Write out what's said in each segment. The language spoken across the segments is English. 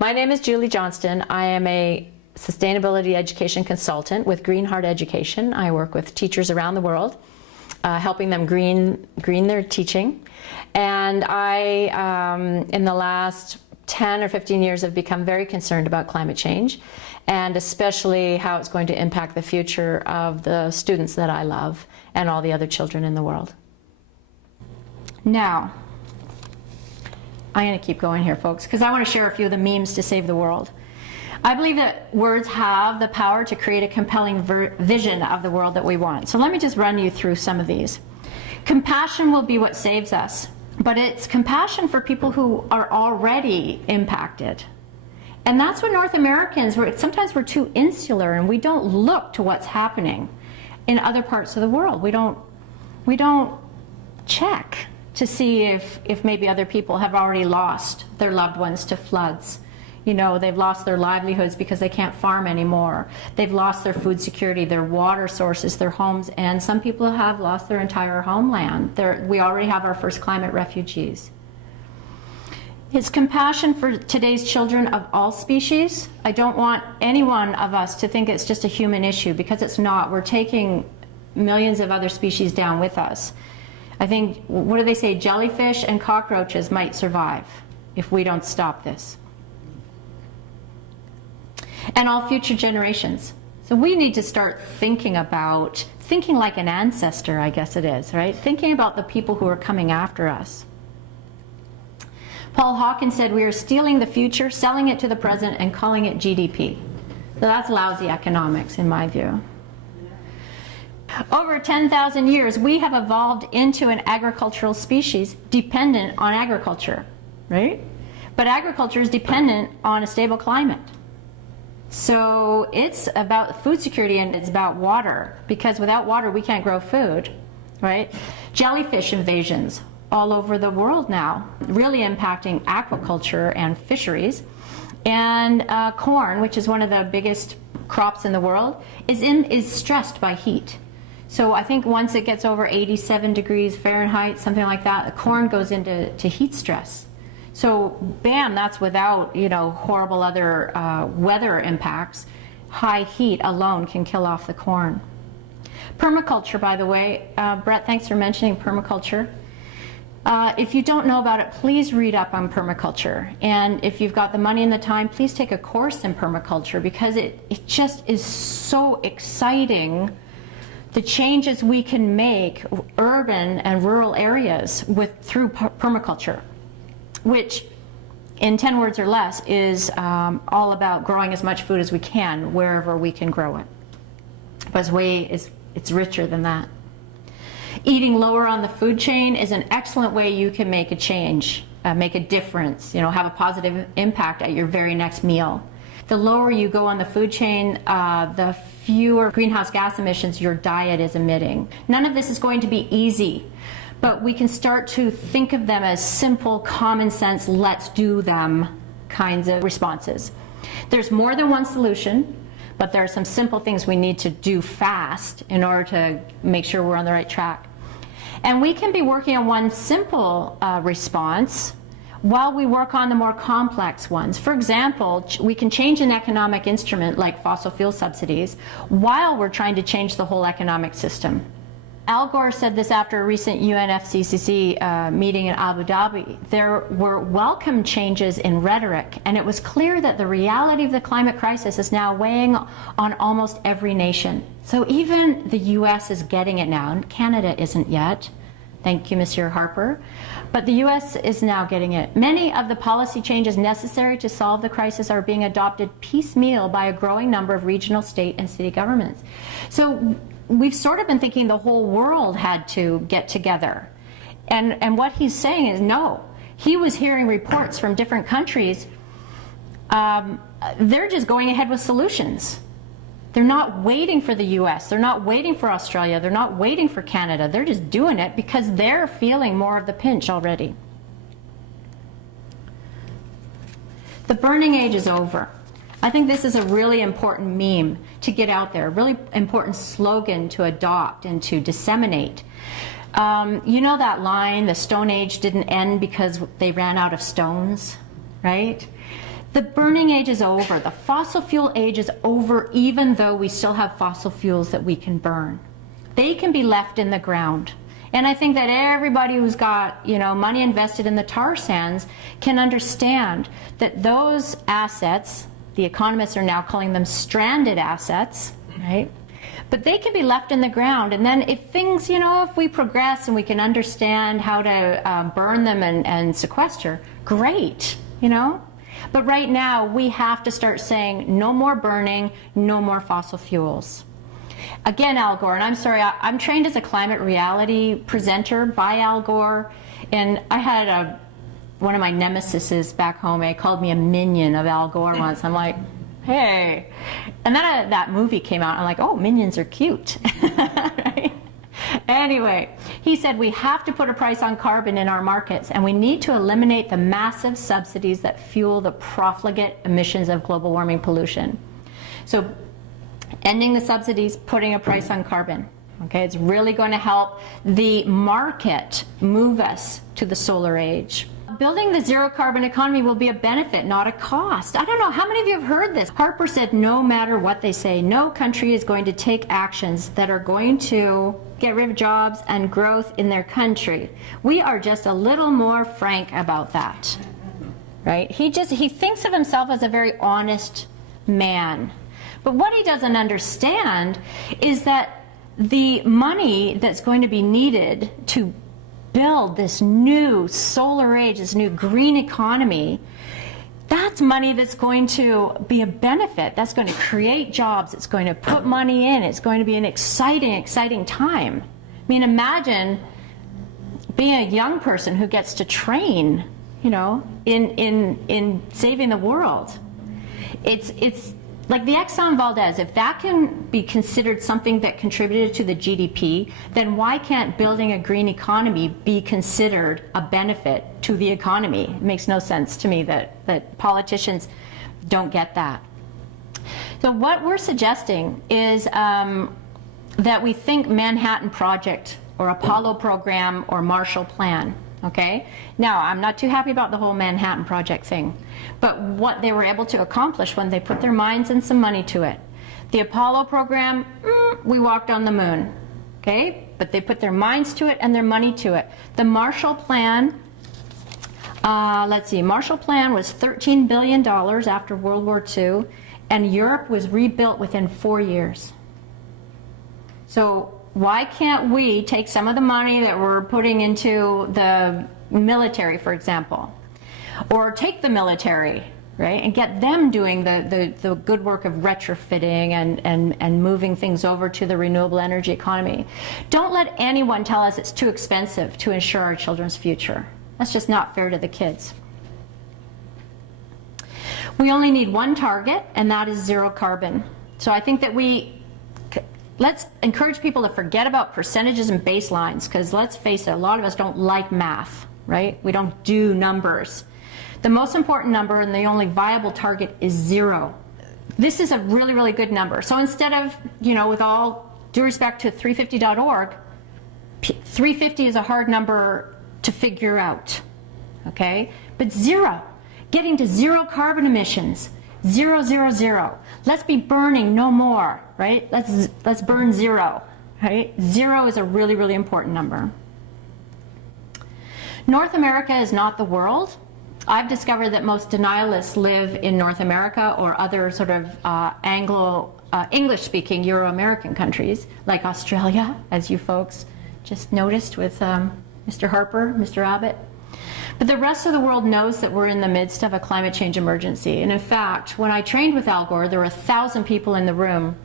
My name is Julie Johnston. I am a sustainability education consultant with GreenHeart Education. I work with teachers around the world, helping them green their teaching. And I, in the last 10 or 15 years, have become very concerned about climate change, and especially how it's going to impact the future of the students that I love and all the other children in the world. Now, I'm going to keep going here, folks, because I want to share a few of the memes to save the world. I believe that words have the power to create a compelling vision of the world that we want. So let me just run you through some of these. Compassion will be what saves us, but it's compassion for people who are already impacted. And that's what North Americans, sometimes we're too insular and we don't look to what's happening in other parts of the world. We don't check to see if maybe other people have already lost their loved ones to floods. You know, they've lost their livelihoods because they can't farm anymore. They've lost their food security, their water sources, their homes, and some people have lost their entire homeland. We already have our first climate refugees. It's compassion for today's children of all species. I don't want any one of us to think it's just a human issue, because it's not. We're taking millions of other species down with us. I think, what do they say, jellyfish and cockroaches might survive if we don't stop this. And all future generations. So we need to start thinking like an ancestor, I guess it is, right? Thinking about the people who are coming after us. Paul Hawkins said, we are stealing the future, selling it to the present, and calling it GDP. So that's lousy economics, in my view. Over 10,000 years, we have evolved into an agricultural species dependent on agriculture, right? But agriculture is dependent on a stable climate. So it's about food security, and it's about water, because without water we can't grow food, right? Jellyfish invasions all over the world now, really impacting aquaculture and fisheries. And corn, which is one of the biggest crops in the world, is stressed by heat. So I think once it gets over 87 degrees Fahrenheit, something like that, the corn goes into heat stress. So bam, that's without, you know, horrible other weather impacts. High heat alone can kill off the corn. Permaculture, by the way, Brett, thanks for mentioning permaculture. If you don't know about it, please read up on permaculture. And if you've got the money and the time, please take a course in permaculture, because it just is so exciting, the changes we can make urban and rural areas through permaculture, which in 10 words or less is all about growing as much food as we can wherever we can grow it. But it's richer than that. Eating lower on the food chain is an excellent way you can make a change, make a difference, you know, have a positive impact at your very next meal. The lower you go on the food chain, the fewer greenhouse gas emissions your diet is emitting. None of this is going to be easy, but we can start to think of them as simple, common sense, let's do them kinds of responses. There's more than one solution, but there are some simple things we need to do fast in order to make sure we're on the right track. And we can be working on one simple response while we work on the more complex ones. For example, we can change an economic instrument like fossil fuel subsidies while we're trying to change the whole economic system. Al Gore said this after a recent UNFCCC meeting in Abu Dhabi. There were welcome changes in rhetoric, and it was clear that the reality of the climate crisis is now weighing on almost every nation. So even the US is getting it now, and Canada isn't yet. Thank you, Monsieur Harper. But the US is now getting it. Many of the policy changes necessary to solve the crisis are being adopted piecemeal by a growing number of regional, state, and city governments. So we've sort of been thinking the whole world had to get together. And what he's saying is no. He was hearing reports from different countries. They're just going ahead with solutions. They're not waiting for the US, they're not waiting for Australia, they're not waiting for Canada. They're just doing it because they're feeling more of the pinch already. The burning age is over. I think this is a really important meme to get out there, a really important slogan to adopt and to disseminate. You know that line, the Stone Age didn't end because they ran out of stones, right? The burning age is over. The fossil fuel age is over, even though we still have fossil fuels that we can burn. They can be left in the ground. And I think that everybody who's got, money invested in the tar sands can understand that those assets, the economists are now calling them stranded assets, right? But they can be left in the ground. And then if things, if we progress and we can understand how to burn them and sequester, great, But right now, we have to start saying no more burning, no more fossil fuels. Again, Al Gore, and I'm sorry, I'm trained as a climate reality presenter by Al Gore, and I had one of my nemesises back home, he called me a minion of Al Gore once. I'm like, hey. And then that movie came out, I'm like, oh, minions are cute. Right? Anyway, he said we have to put a price on carbon in our markets, and we need to eliminate the massive subsidies that fuel the profligate emissions of global warming pollution. So ending the subsidies, putting a price on carbon. Okay, it's really going to help the market move us to the solar age. Building the zero carbon economy will be a benefit, not a cost. I don't know, how many of you have heard this? Harper said no matter what they say, no country is going to take actions that are going to get rid of jobs and growth in their country. We are just a little more frank about that, right? He thinks of himself as a very honest man. But what he doesn't understand is that the money that's going to be needed to build this new solar age, this new green economy, that's money that's going to be a benefit. That's going to create jobs. It's going to put money in. It's going to be an exciting, exciting time. I mean, imagine being a young person who gets to train, in saving the world. It's like the Exxon Valdez, if that can be considered something that contributed to the GDP, then why can't building a green economy be considered a benefit to the economy? It makes no sense to me that politicians don't get that. So what we're suggesting is that we think Manhattan Project or Apollo program or Marshall Plan. Okay? Now, I'm not too happy about the whole Manhattan Project thing, but what they were able to accomplish when they put their minds and some money to it. The Apollo program, we walked on the moon, okay? But they put their minds to it and their money to it. The Marshall Plan, Marshall Plan was $13 billion after World War II, and Europe was rebuilt within 4 years. So why can't we take some of the money that we're putting into the military, for example, or take the military, right, and get them doing the good work of retrofitting and moving things over to the renewable energy economy? Don't let anyone tell us it's too expensive to ensure our children's future. That's just not fair to the kids. We only need one target, and that is zero carbon. So I think that let's encourage people to forget about percentages and baselines, because let's face it, a lot of us don't like math, right? We don't do numbers. The most important number and the only viable target is zero. This is a really, really good number. So instead of, with all due respect to 350.org, 350 is a hard number to figure out, okay? But zero, getting to zero carbon emissions, 0, 0, 0. Let's be burning no more, right? Let's burn zero, right? Zero is a really, really important number. North America is not the world. I've discovered that most denialists live in North America or other sort of English-speaking Euro-American countries, like Australia, as you folks just noticed with Mr. Harper, Mr. Abbott. But the rest of the world knows that we're in the midst of a climate change emergency. And in fact, when I trained with Al Gore, there were 1,000 people in the room.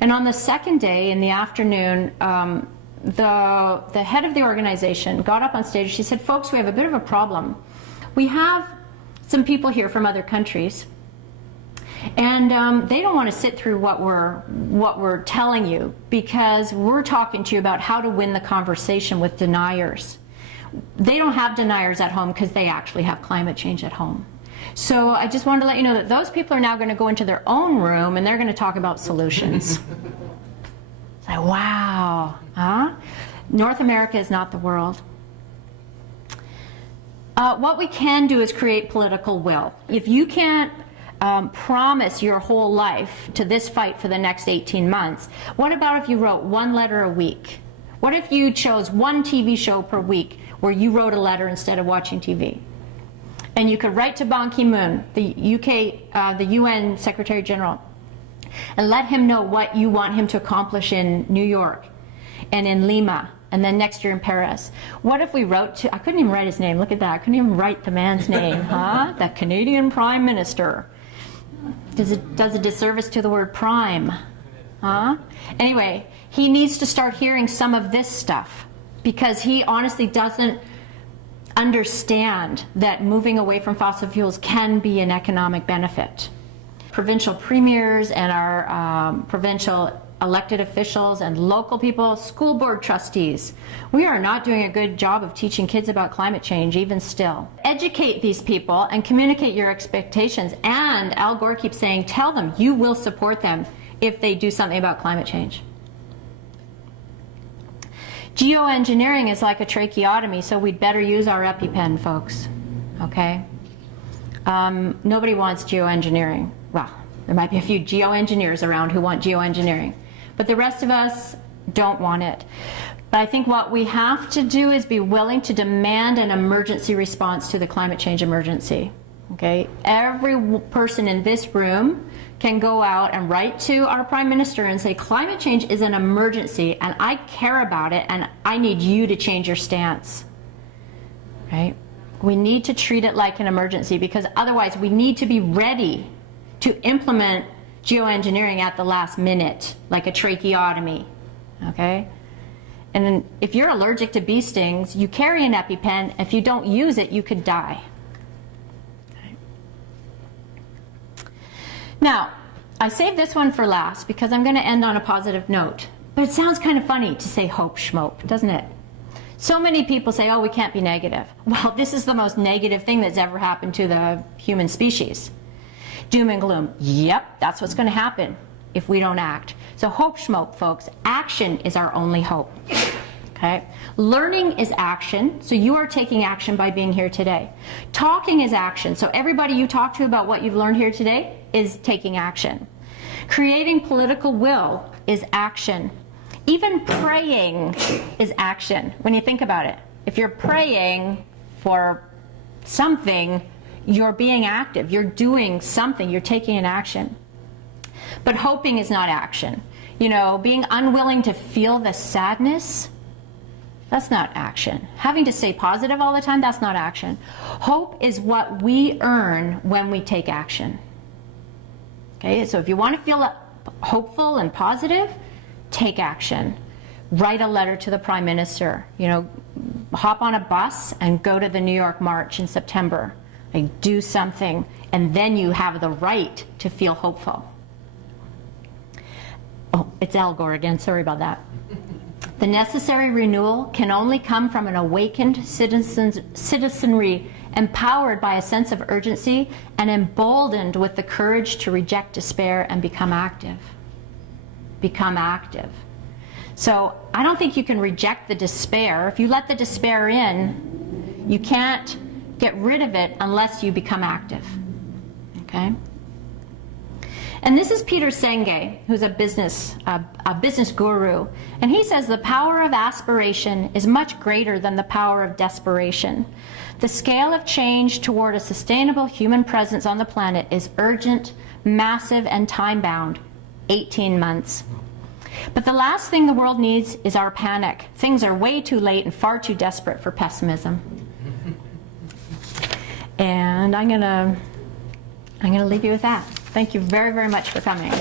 And on the second day in the afternoon, the head of the organization got up on stage. She said, folks, we have a bit of a problem. We have some people here from other countries, and they don't want to sit through what we're telling you, because we're talking to you about how to win the conversation with deniers. They don't have deniers at home because they actually have climate change at home. So I just wanted to let you know that those people are now going to go into their own room and they're going to talk about solutions. It's like, wow, huh? North America is not the world. What we can do is create political will. If you can't promise your whole life to this fight for the next 18 months. What about if you wrote one letter a week? What if you chose one TV show per week where you wrote a letter instead of watching TV? And you could write to Ban Ki-moon, the UN Secretary General, and let him know what you want him to accomplish in New York and in Lima, and then next year in Paris. What if we wrote to, I couldn't even write his name, look at that, I couldn't even write the man's name, huh? The Canadian Prime Minister. Does a disservice to the word prime, huh? Anyway, he needs to start hearing some of this stuff, because he honestly doesn't understand that moving away from fossil fuels can be an economic benefit. Provincial premiers and our provincial elected officials and local people, school board trustees, we are not doing a good job of teaching kids about climate change, even still. Educate these people and communicate your expectations. And Al Gore keeps saying, tell them you will support them if they do something about climate change. Geoengineering is like a tracheotomy, so we'd better use our EpiPen, folks, okay? Nobody wants geoengineering. Well, there might be a few geoengineers around who want geoengineering, but the rest of us don't want it. But I think what we have to do is be willing to demand an emergency response to the climate change emergency, okay? Every person in this room can go out and write to our Prime Minister and say, climate change is an emergency and I care about it and I need you to change your stance, right? We need to treat it like an emergency, because otherwise we need to be ready to implement geoengineering at the last minute, like a tracheotomy, okay? And if you're allergic to bee stings, you carry an EpiPen. If you don't use it, you could die. Now, I saved this one for last because I'm going to end on a positive note. But it sounds kind of funny to say hope schmope, doesn't it? So many people say, oh, we can't be negative. Well, this is the most negative thing that's ever happened to the human species. Doom and gloom. Yep, that's what's going to happen if we don't act. So hope schmope, folks. Action is our only hope. Okay? Learning is action, so you are taking action by being here today. Talking is action, so everybody you talk to about what you've learned here today is taking action. Creating political will is action. Even praying is action, when you think about it. If you're praying for something, you're being active, you're doing something, you're taking an action. But hoping is not action. You know, being unwilling to feel the sadness, that's not action. Having to stay positive all the time, that's not action. Hope is what we earn when we take action. Okay, so if you want to feel hopeful and positive, take action. Write a letter to the Prime Minister. You know, hop on a bus and go to the New York March in September. Like, do something, and then you have the right to feel hopeful. Oh, it's Al Gore again, sorry about that. The necessary renewal can only come from an awakened citizenry, empowered by a sense of urgency and emboldened with the courage to reject despair and become active. Become active. So I don't think you can reject the despair. If you let the despair in, you can't get rid of it unless you become active. Okay? And this is Peter Senge, who's a business guru, and he says the power of aspiration is much greater than the power of desperation. The scale of change toward a sustainable human presence on the planet is urgent, massive, and time-bound. 18 months. But the last thing the world needs is our panic. Things are way too late and far too desperate for pessimism. And I'm gonna leave you with that. Thank you very, very much for coming.